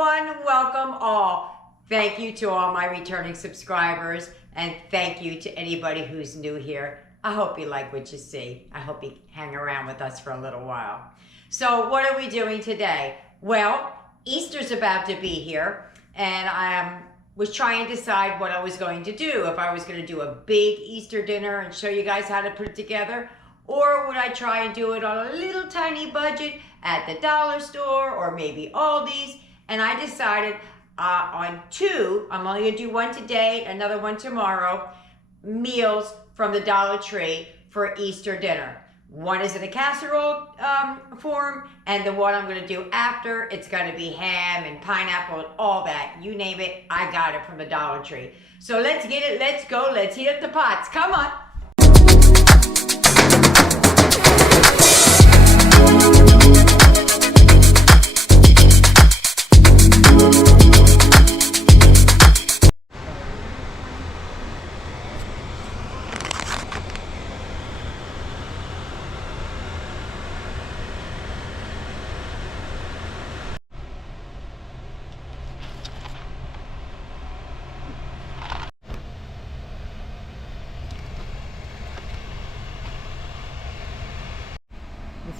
one, welcome all. Thank you to all my returning subscribers, and thank you to anybody who's new here. I hope you like what you see. I hope you hang around with us for a little while. So what are we doing today? Well, Easter's about to be here, and I was trying to decide what I was going to do. If I was going to do a big Easter dinner and show you guys how to put it together, or would I try and do it on a little tiny budget at the dollar store or maybe Aldi's? And I decided on two, I'm only going to do one today, another one tomorrow, meals from the Dollar Tree for Easter dinner. One is in a casserole form, and the one I'm going to do after, it's going to be ham and pineapple and all that. You name it, I got it from the Dollar Tree. So let's get it, let's go, let's heat up the pots. Come on.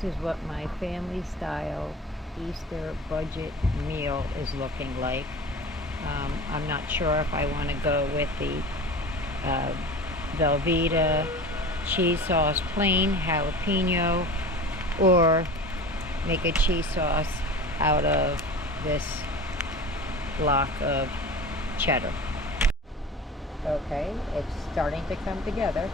This is what my family style Easter budget meal is looking like. I'm not sure if I want to go with the Velveeta cheese sauce plain jalapeno or make a cheese sauce out of this block of cheddar. Okay, it's starting to come together.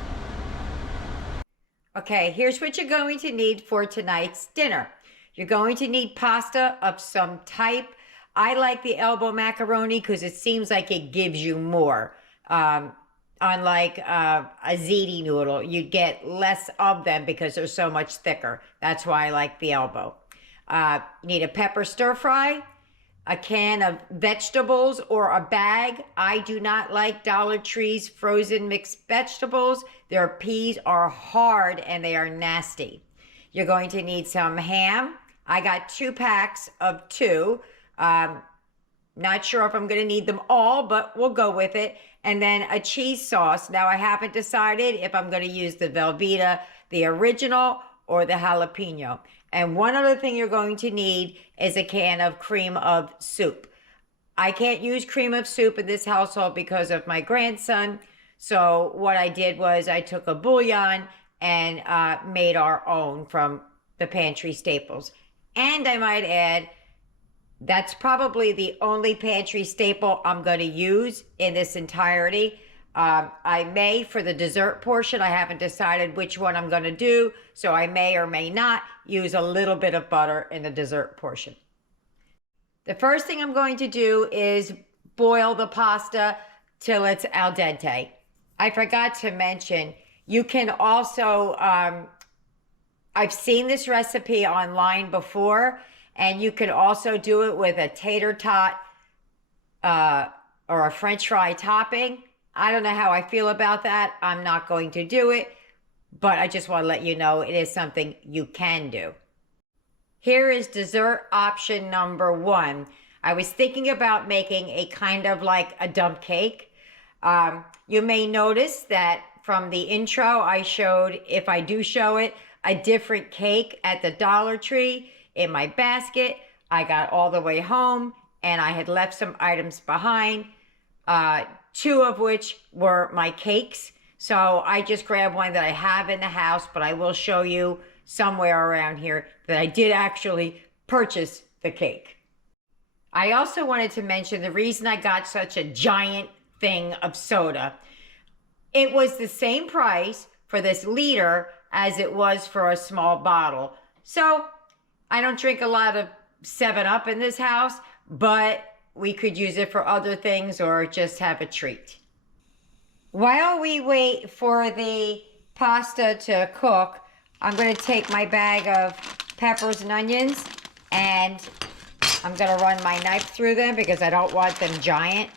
Okay, here's what you're going to need for tonight's dinner. You're going to need pasta of some type. I like the elbow macaroni because it seems like it gives you more. Unlike a ziti noodle, you get less of them because they're so much thicker. That's why I like the elbow. You need a pepper stir fry, a can of vegetables or a bag. I do not like Dollar Tree's frozen mixed vegetables. Their peas are hard and they are nasty. You're going to need some ham. I got 2 packs of 2. Not sure if I'm going to need them all, but we'll go with it. And then a cheese sauce. Now, I haven't decided if I'm going to use the Velveeta, the original, or the jalapeno. And one other thing you're going to need is a can of cream of soup. I can't use cream of soup in this household because of my grandson. So what I did was I took a bouillon and made our own from the pantry staples. And I might add, that's probably the only pantry staple I'm going to use in this entirety. I may, for the dessert portion, I haven't decided which one I'm going to do, so I may or may not use a little bit of butter in the dessert portion. The first thing I'm going to do is boil the pasta till it's al dente. I forgot to mention, you can also, I've seen this recipe online before, and you can also do it with a tater tot or a French fry topping. I don't know how I feel about that. I'm not going to do it, but I just want to let you know it is something you can do. Here is dessert option number 1. I was thinking about making a kind of like a dump cake. You may notice that from the intro I showed, if I do show it, a different cake at the Dollar Tree in my basket. I got all the way home and I had left some items behind. 2 of which were my cakes. So I just grabbed one that I have in the house, but I will show you somewhere around here that I did actually purchase the cake. I also wanted to mention the reason I got such a giant thing of soda. It was the same price for this liter as it was for a small bottle. So I don't drink a lot of 7-Up in this house, but we could use it for other things or just have a treat. While we wait for the pasta to cook, I'm going to take my bag of peppers and onions and I'm going to run my knife through them because I don't want them giant.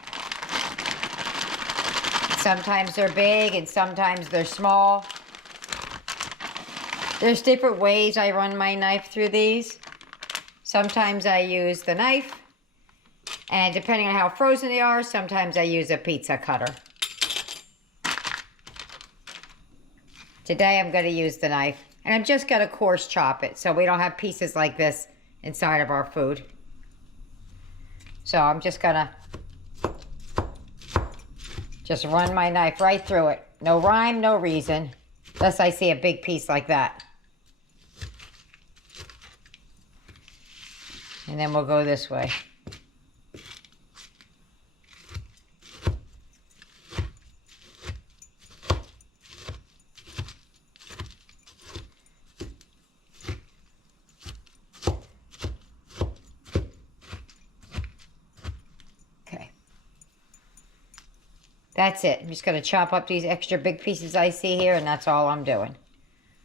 Sometimes they're big and sometimes they're small. There's different ways I run my knife through these. Sometimes I use the knife. And depending on how frozen they are, sometimes I use a pizza cutter. Today I'm going to use the knife. And I'm just going to coarse chop it so we don't have pieces like this inside of our food. So I'm just going to just run my knife right through it. No rhyme, no reason. Unless I see a big piece like that. And then we'll go this way. Okay. That's it. I'm just going to chop up these extra big pieces I see here, and that's all I'm doing.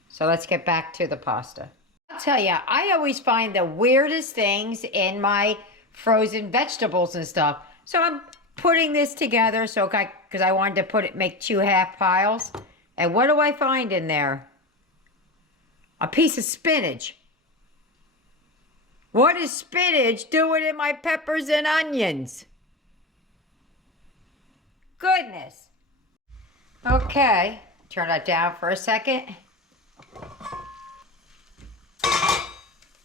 So let's get back to the pasta. I'll tell you, I always find the weirdest things in my frozen vegetables and stuff. So I'm putting this together because I wanted to make 2 half piles. And what do I find in there? A piece of spinach. What is spinach doing in my peppers and onions? Goodness. Okay, turn that down for a second.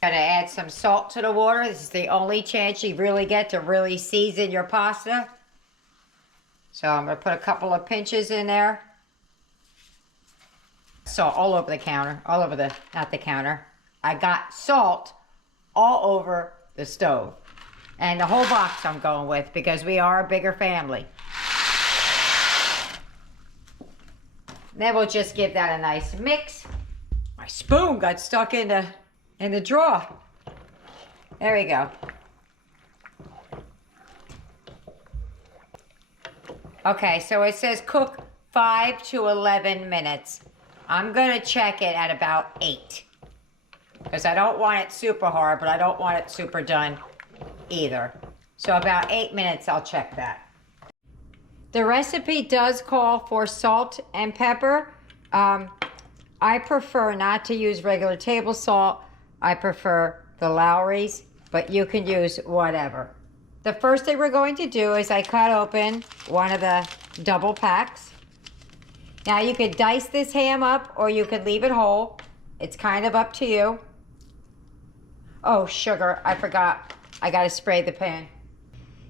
Gotta add some salt to the water. This is the only chance you really get to really season your pasta. So I'm gonna put a couple of pinches in there. Salt all over the counter, not the counter. I got salt all over the stove. And the whole box I'm going with because we are a bigger family. Then we'll just give that a nice mix. My spoon got stuck in the drawer. There we go. Okay, so it says cook 5 to 11 minutes. I'm gonna check it at about 8. Because I don't want it super hard, but I don't want it super done either. So about 8 minutes, I'll check that. The recipe does call for salt and pepper. I prefer not to use regular table salt. I prefer the Lowry's, but you can use whatever. The first thing we're going to do is I cut open one of the double packs. Now you could dice this ham up or you could leave it whole. It's kind of up to you. Oh, sugar, I forgot. I gotta spray the pan.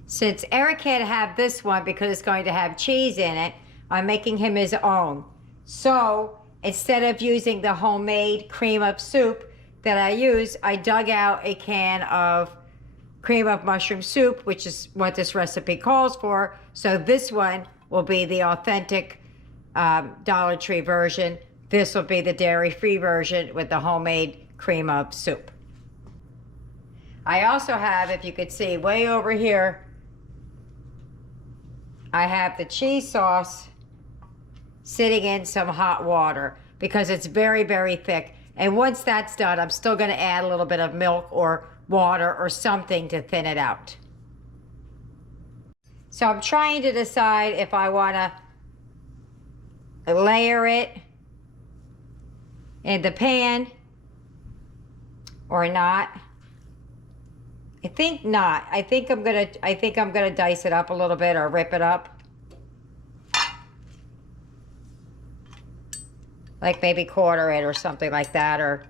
Since Eric can't have this one because it's going to have cheese in it, I'm making him his own. So instead of using the homemade cream of soup that I use, I dug out a can of cream of mushroom soup, which is what this recipe calls for. So this one will be the authentic Dollar Tree version. This will be the dairy-free version with the homemade cream of soup. I also have, if you could see, way over here, I have the cheese sauce sitting in some hot water because it's very, very thick. And once that's done, I'm still going to add a little bit of milk or water or something to thin it out. So I'm trying to decide if I want to layer it in the pan or not. I think not. I think I'm gonna dice it up a little bit or rip it up. Like maybe quarter it or something like that, or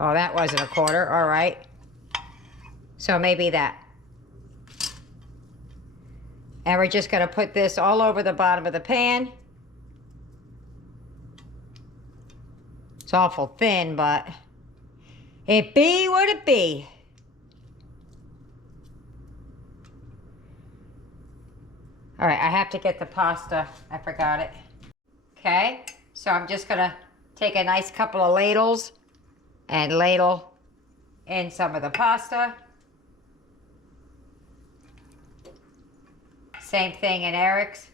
oh, that wasn't a quarter. All right. So maybe that. And we're just gonna put this all over the bottom of the pan. It's awful thin, but it be what it be. All right, I have to get the pasta. I forgot it. Okay, so I'm just gonna take a nice couple of ladles and ladle in some of the pasta. Same thing in Eric's.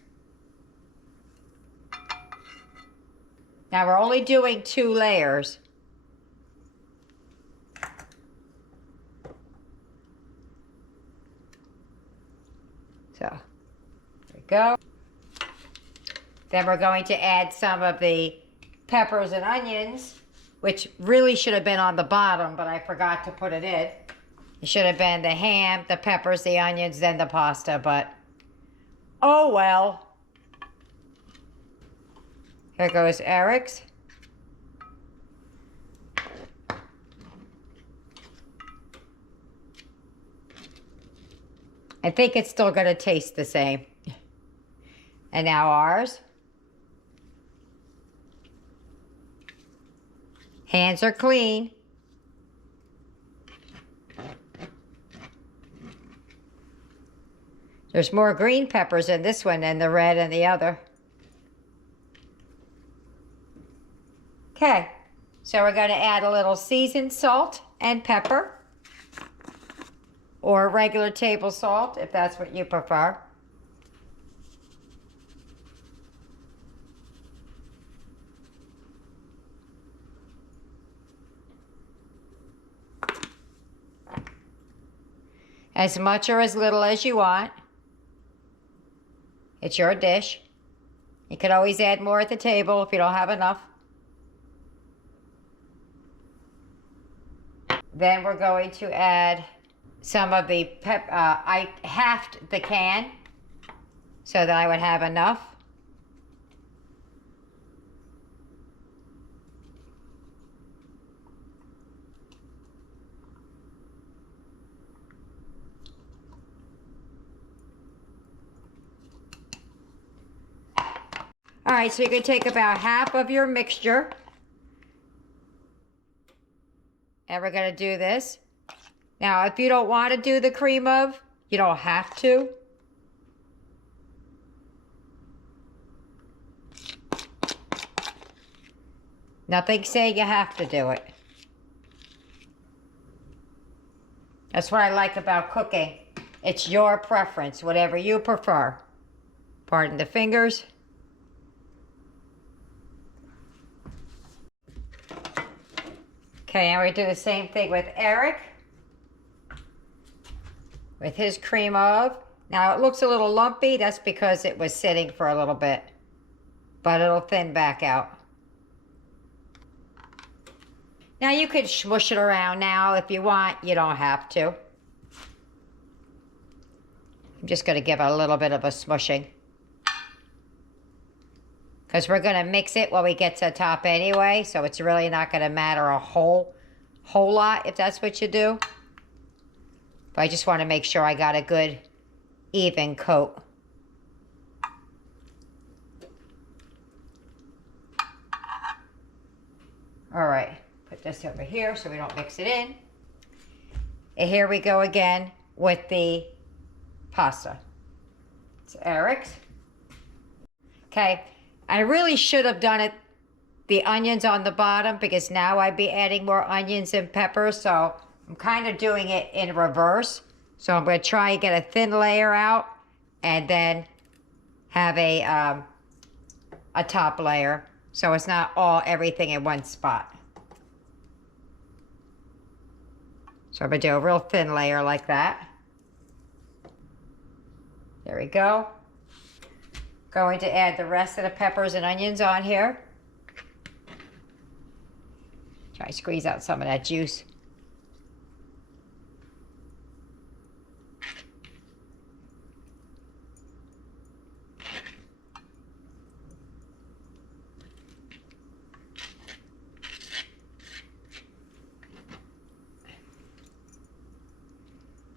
Now we're only doing 2 layers. So, there we go. Then we're going to add some of the peppers and onions, which really should have been on the bottom, but I forgot to put it in. It should have been the ham, the peppers, the onions, then the pasta, but oh well. Here goes Eric's. I think it's still going to taste the same. And now ours. Hands are clean. There's more green peppers in this one than the red in the other. Okay, so we're going to add a little seasoned salt and pepper, or regular table salt if that's what you prefer. As much or as little as you want. It's your dish. You could always add more at the table if you don't have enough. Then we're going to add some of the I halved the can so that I would have enough. All right, so you can take about half of your mixture. And we're going to do this. Now, if you don't want to do the cream of, you don't have to. Nothing saying you have to do it. That's what I like about cooking. It's your preference, whatever you prefer. Pardon the fingers. Okay, and we do the same thing with Eric. With his cream of. Now it looks a little lumpy. That's because it was sitting for a little bit. But it'll thin back out. Now you could smush it around now if you want. You don't have to. I'm just going to give it a little bit of a smushing. Because we're going to mix it when we get to the top anyway. So it's really not going to matter a whole lot if that's what you do. But I just want to make sure I got a good even coat. All right. Put this over here so we don't mix it in. And here we go again with the pasta. It's Eric's. Okay. I really should have done it, the onions on the bottom, because now I'd be adding more onions and peppers. So I'm kind of doing it in reverse. So I'm going to try and get a thin layer out and then have a top layer. So it's not everything in one spot. So I'm going to do a real thin layer like that. There we go. Going to add the rest of the peppers and onions on here. Try to squeeze out some of that juice.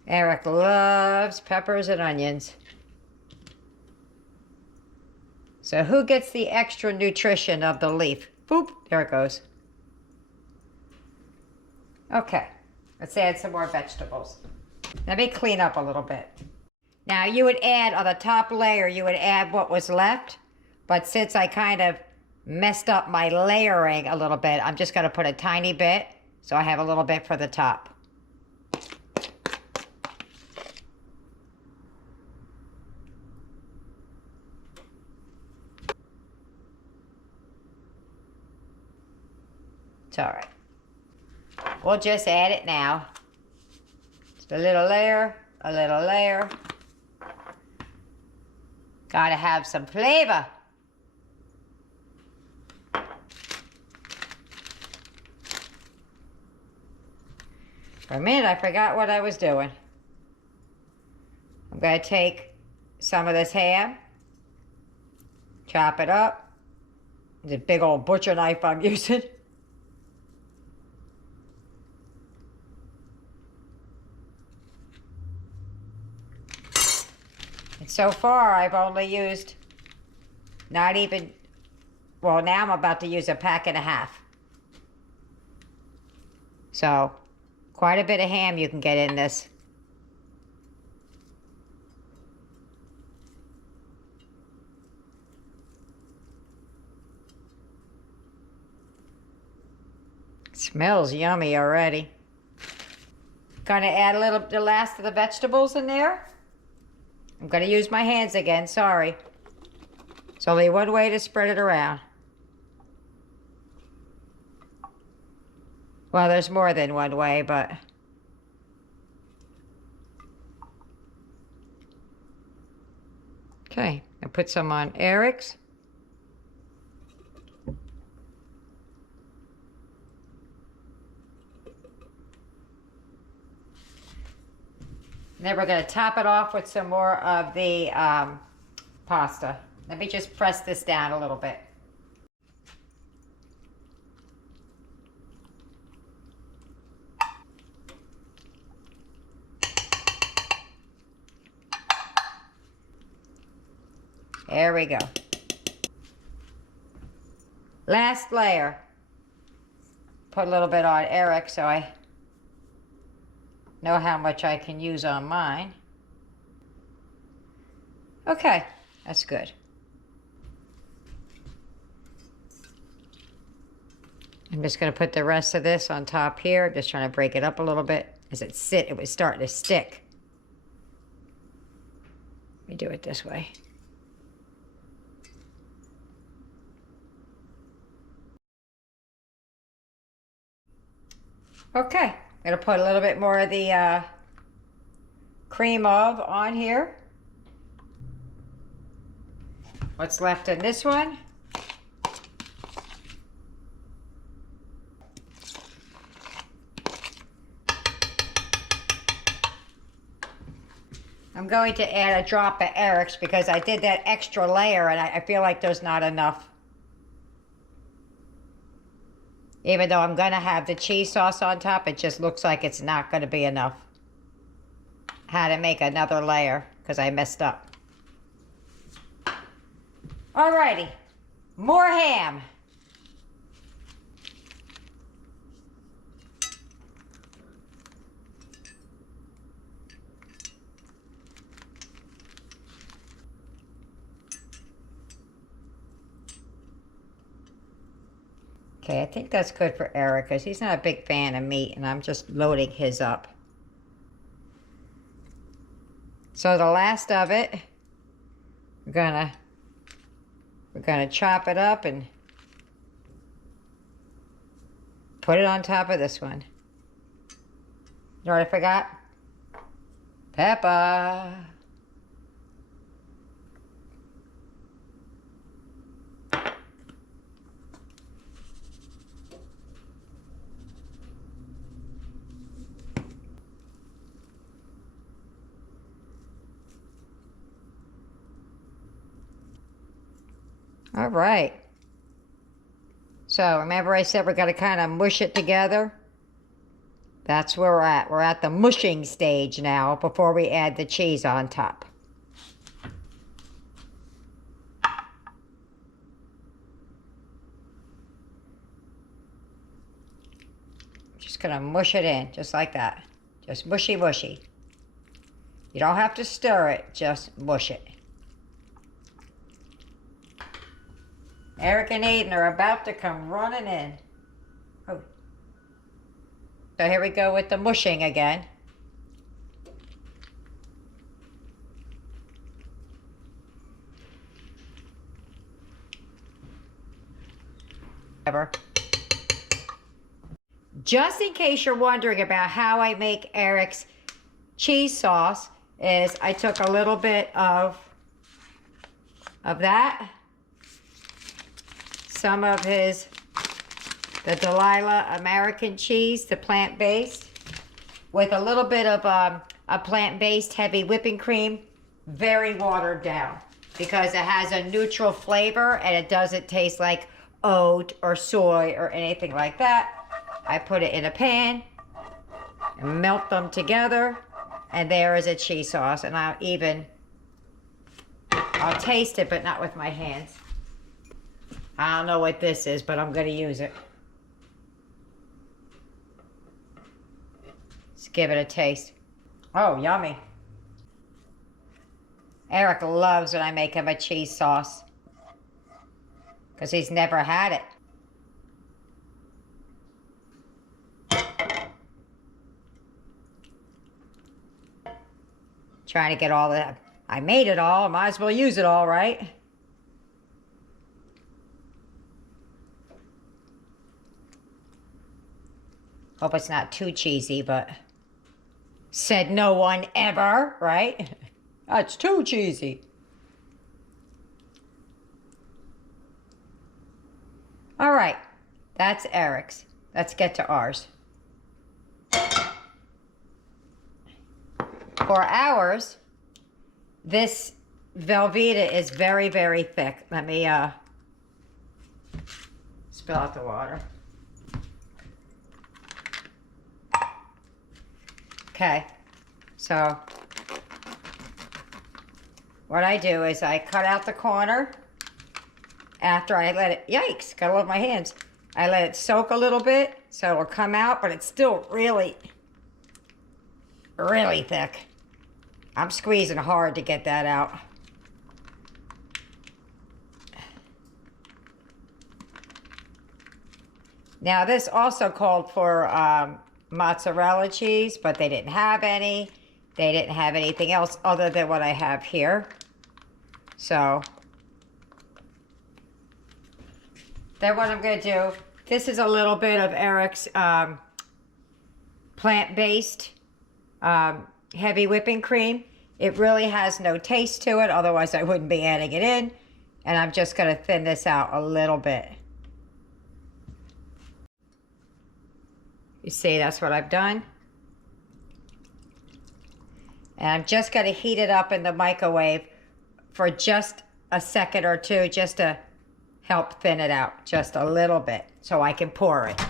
Eric loves peppers and onions. So who gets the extra nutrition of the leaf? Boop, there it goes. Okay, let's add some more vegetables. Let me clean up a little bit. Now you would add, on the top layer, you would add what was left. But since I kind of messed up my layering a little bit, I'm just going to put a tiny bit. So I have a little bit for the top. It's all right. We'll just add it now. Just a little layer, a little layer. Gotta have some flavor. For a minute, I forgot what I was doing. I'm going to take some of this ham, chop it up. It's a big old butcher knife I'm using. And so far, I've only used not even, well, now I'm about to use a pack and a half. So, quite a bit of ham you can get in this. Smells yummy already. Gonna add a little, the last of the vegetables in there. I'm gonna use my hands again, sorry. It's only one way to spread it around. Well, there's more than one way, but... Okay, I put some on Eric's. Then we're going to top it off with some more of the pasta. Let me just press this down a little bit. There we go. Last layer. Put a little bit on Eric so I know how much I can use on mine. Okay, that's good. I'm just going to put the rest of this on top here. Just trying to break it up a little bit. As it was starting to stick. Let me do it this way. Okay, I'm going to put a little bit more of the cream of on here. What's left in this one? I'm going to add a drop of Eric's because I did that extra layer and I feel like there's not enough. Even though I'm going to have the cheese sauce on top, it just looks like it's not going to be enough. Had to make another layer because I messed up. Alrighty, more ham. Okay, I think that's good for Eric because he's not a big fan of meat and I'm just loading his up. So the last of it, we're gonna chop it up and put it on top of this one. You know what I forgot? Pepper. All right. So remember I said we're going to kind of mush it together? That's where we're at. We're at the mushing stage now before we add the cheese on top. Just going to mush it in just like that. Just mushy mushy. You don't have to stir it, just mush it. Eric and Aiden are about to come running in. Oh. So here we go with the mushing again. Just in case you're wondering about how I make Eric's cheese sauce, is I took a little bit of that. Some of the Delilah American cheese, the plant-based. with a little bit of a plant-based heavy whipping cream, very watered down, because it has a neutral flavor and it doesn't taste like oat or soy or anything like that. I put it in a pan and melt them together, and there is a cheese sauce. And I'll taste it, but not with my hands. I don't know what this is, but I'm going to use it. Let's give it a taste. Oh, yummy. Eric loves when I make him a cheese sauce, because he's never had it. Trying to get all that. I made it all. Might as well use it all, right? Hope it's not too cheesy, but said no one ever, right? That's too cheesy. All right, that's Eric's. Let's get to ours. For ours, this Velveeta is very, very thick. Let me spill out the water. Okay, so what I do is I cut out the corner after I let it, yikes, gotta love my hands. I let it soak a little bit so it'll come out, but it's still really, really thick. I'm squeezing hard to get that out. Now this also called for mozzarella cheese, but they didn't have any. They didn't have anything else other than what I have here. So then what I'm going to do, this is a little bit of Eric's plant-based heavy whipping cream. It really has no taste to it, otherwise I wouldn't be adding it in. And I'm just going to thin this out a little bit. You see, that's what I've done. And I'm just going to heat it up in the microwave for just a second or two, just to help thin it out just a little bit so I can pour it.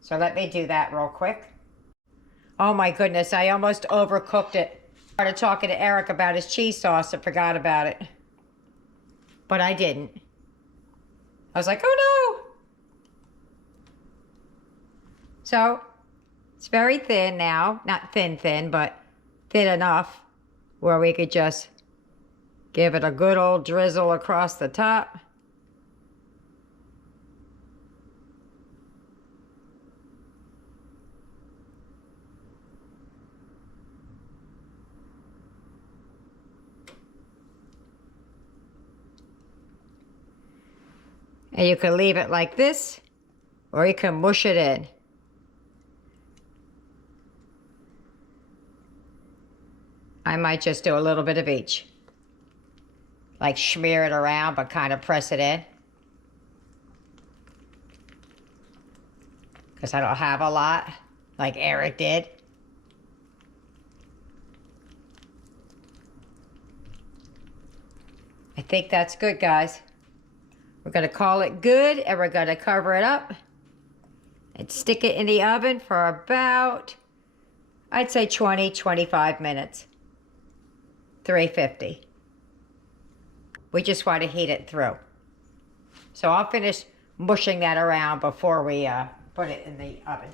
So let me do that real quick. Oh my goodness, I almost overcooked it. Started talking to Eric about his cheese sauce and forgot about it. But I didn't. I was like, oh no! So, it's very thin now. Not thin, but thin enough where we could just give it a good old drizzle across the top. And you can leave it like this, or you can mush it in. I might just do a little bit of each. Like smear it around, but kind of press it in. Because I don't have a lot, like Eric did. I think that's good, guys. We're going to call it good, and we're going to cover it up and stick it in the oven for about, I'd say 20-25 minutes. 350. We just want to heat it through. So I'll finish mushing that around before we put it in the oven.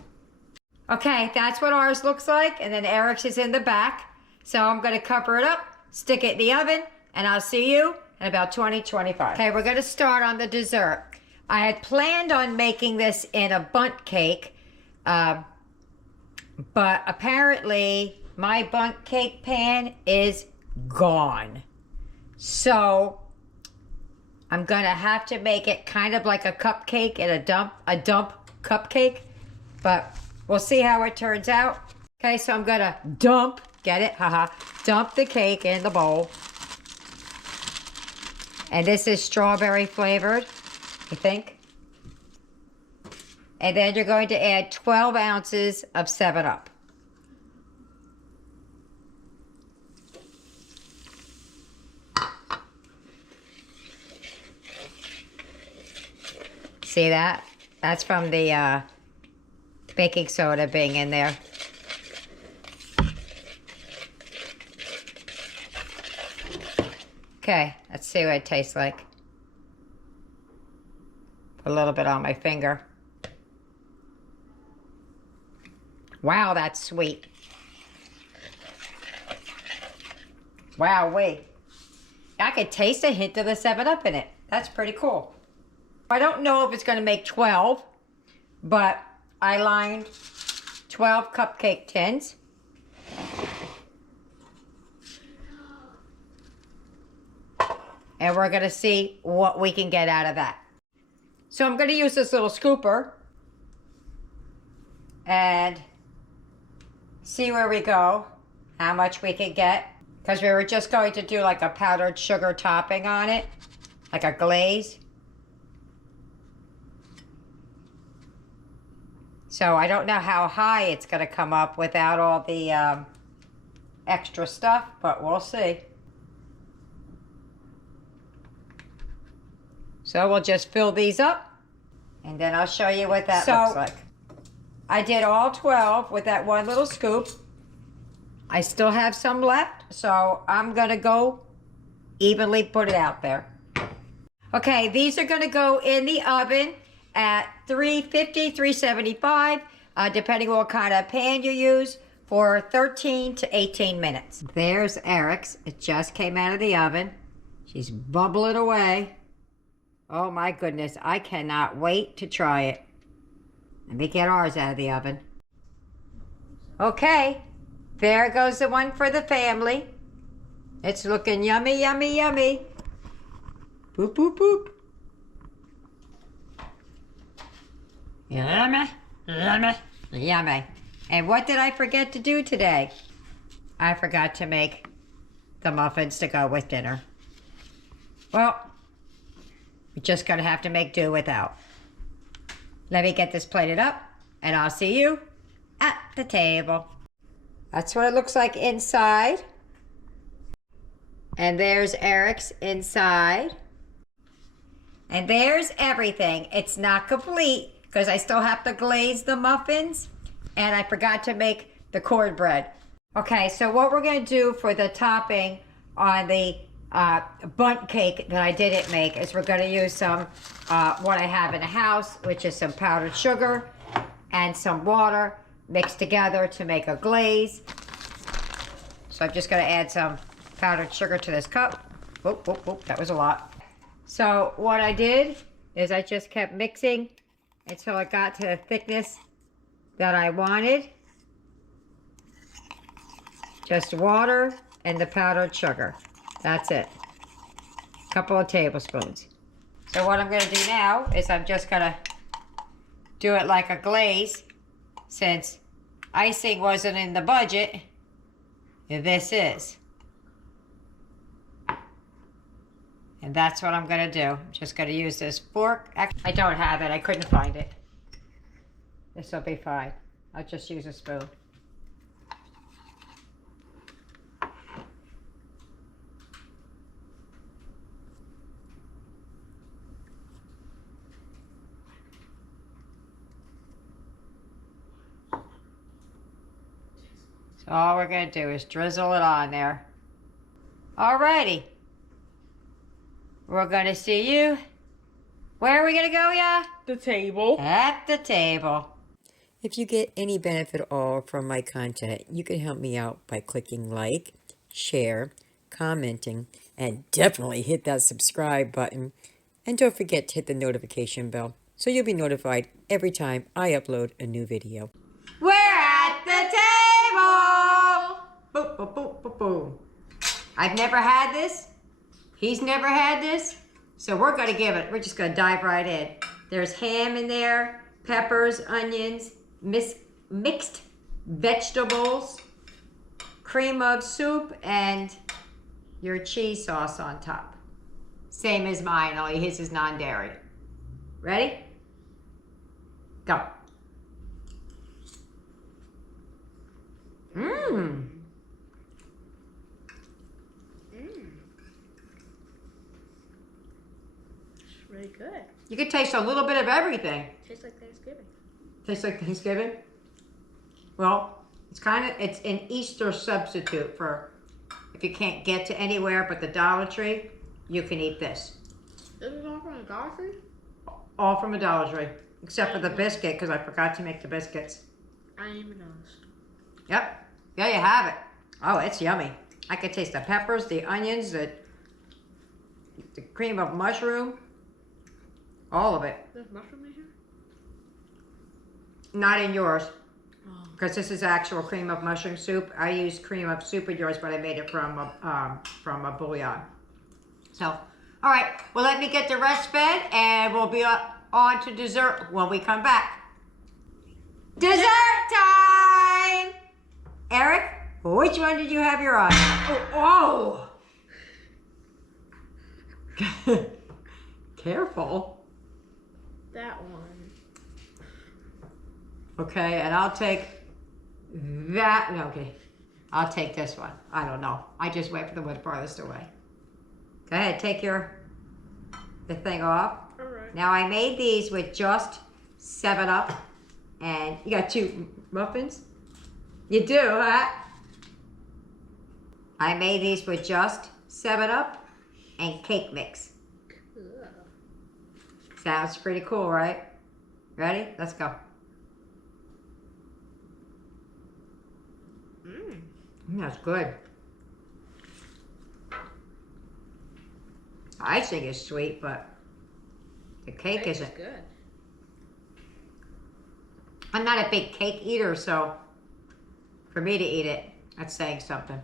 Okay, that's what ours looks like, and then Eric's is in the back. So I'm going to cover it up, stick it in the oven, and I'll see you in about 20-25. Okay, we're going to start on the dessert. I had planned on making this in a bundt cake, but apparently my bundt cake pan is gone. So I'm going to have to make it kind of like a cupcake and a dump cupcake, but we'll see how it turns out. Okay, so I'm going to dump, get it? Haha. Dump the cake in the bowl. And this is strawberry flavored, I think. And then you're going to add 12 ounces of 7-Up. See that? That's from the baking soda being in there. Okay, let's see what it tastes like. Put a little bit on my finger. Wow, that's sweet. Wow-wee. I could taste a hint of the 7-Up in it. That's pretty cool. I don't know if it's going to make 12, but I lined 12 cupcake tins. And we're going to see what we can get out of that. So I'm going to use this little scooper and see where we go, how much we can get. Because we were just going to do like a powdered sugar topping on it, like a glaze. So I don't know how high it's going to come up without all the extra stuff, but we'll see. So we'll just fill these up, and then I'll show you what that looks like. I did all 12 with that one little scoop. I still have some left, so I'm going to go evenly put it out there. Okay, these are going to go in the oven at 350, 375, depending on what kind of pan you use, for 13 to 18 minutes. There's Eric's. It just came out of the oven. She's bubbling away. Oh my goodness, I cannot wait to try it. Let me get ours out of the oven. Okay, there goes the one for the family. It's looking yummy, yummy, yummy. Boop, boop, boop. Yummy, yummy, yummy. And what did I forget to do today? I forgot to make the muffins to go with dinner. Well, we're just gonna have to make do without. Let me get this plated up, and I'll see you at the table. That's what it looks like inside. And there's Eric's inside. And there's everything. It's not complete because I still have to glaze the muffins, and I forgot to make the cornbread. Okay, so what we're gonna do for the topping on the bundt cake that I didn't make is we're going to use some what I have in the house, which is some powdered sugar and some water mixed together to make a glaze. So I'm just going to add some powdered sugar to this cup. Whoop, whoop, whoop, that was a lot. So what I did is I just kept mixing until it got to the thickness that I wanted. Just water and the powdered sugar. That's it. A couple of tablespoons. So what I'm going to do now is I'm just going to do it like a glaze. Since icing wasn't in the budget, this is. And that's what I'm going to do. I'm just going to use this fork. I don't have it. I couldn't find it. This will be fine. I'll just use a spoon. So all we're going to do is drizzle it on there. Alrighty. We're going to see you. Where are we going to go, yeah? The table. At the table. If you get any benefit at all from my content, you can help me out by clicking like, share, commenting, and definitely hit that subscribe button. And don't forget to hit the notification bell so you'll be notified every time I upload a new video. We're at the table. Boop, boop, boop, boop, boop. I've never had this. He's never had this. So we're going to give it. We're just going to dive right in. There's ham in there, peppers, onions, mixed vegetables, cream of soup, and your cheese sauce on top. Same as mine, only his is non-dairy. Ready? Go. Mmm. Really good. You can taste a little bit of everything. Tastes like Thanksgiving. Tastes like Thanksgiving? Well, it's an Easter substitute for if you can't get to anywhere but the Dollar Tree, you can eat this. This is all from the Dollar Tree? All from the Dollar Tree, except for the biscuit, because I forgot to make the biscuits. I didn't even notice. Yep, there you have it. Oh, it's yummy. I can taste the peppers, the onions, the cream of mushroom, all of it. There's mushroom in here? Not in yours, Oh. because this is actual cream of mushroom soup. I used cream of soup in yours, but I made it from a bouillon. So, all right. Well, let me get the rest fed, and we'll be on to dessert when we come back. Dessert time! Eric, which one did you have your eye on? Oh! Careful. That one. Okay, and I'll take that. No, okay. I'll take this one. I don't know. I just wait for the one farthest away. Go ahead, take the thing off. All right. Now I made these with just 7-Up, and you got 2 muffins? You do, huh? I made these with just 7-Up and cake mix. Cool. Sounds pretty cool, right? Ready? Let's go. That's good. Icing is sweet, but the cake isn't. Good. I'm not a big cake eater, so for me to eat it, that's saying something.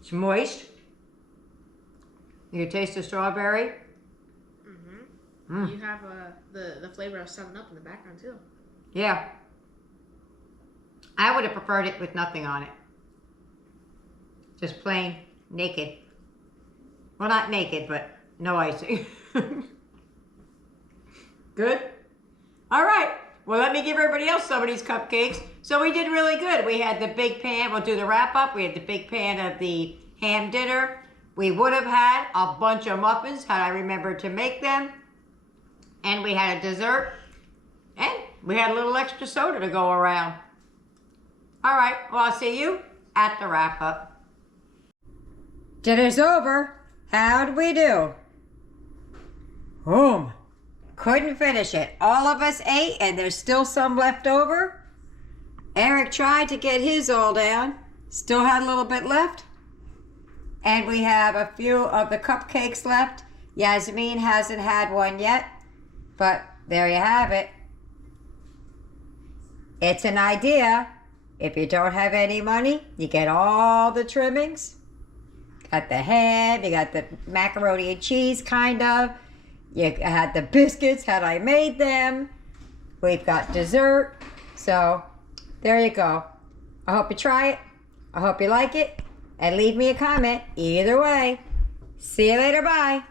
It's moist. You can taste the strawberry. Mm-hmm. You have the flavor of 7-Up in the background too. Yeah. I would have preferred it with nothing on it. Just plain naked. Well, not naked, but no icing. Good? All right. Well, let me give everybody else some of these cupcakes. So we did really good. We had the big pan. We'll do the wrap up. We had the big pan of the ham dinner. We would have had a bunch of muffins had I remembered to make them. And we had a dessert. And we had a little extra soda to go around. All right. Well, I'll see you at the wrap up. Dinner's over. How'd we do? Boom. Couldn't finish it. All of us ate and there's still some left over. Eric tried to get his all down. Still had a little bit left. And we have a few of the cupcakes left. Yasmin hasn't had one yet. But there you have it. It's an idea. If you don't have any money, you get all the trimmings. Got the ham, you got the macaroni and cheese, kind of. You had the biscuits, had I made them. We've got dessert. So, there you go. I hope you try it. I hope you like it. And leave me a comment either way. See you later, bye.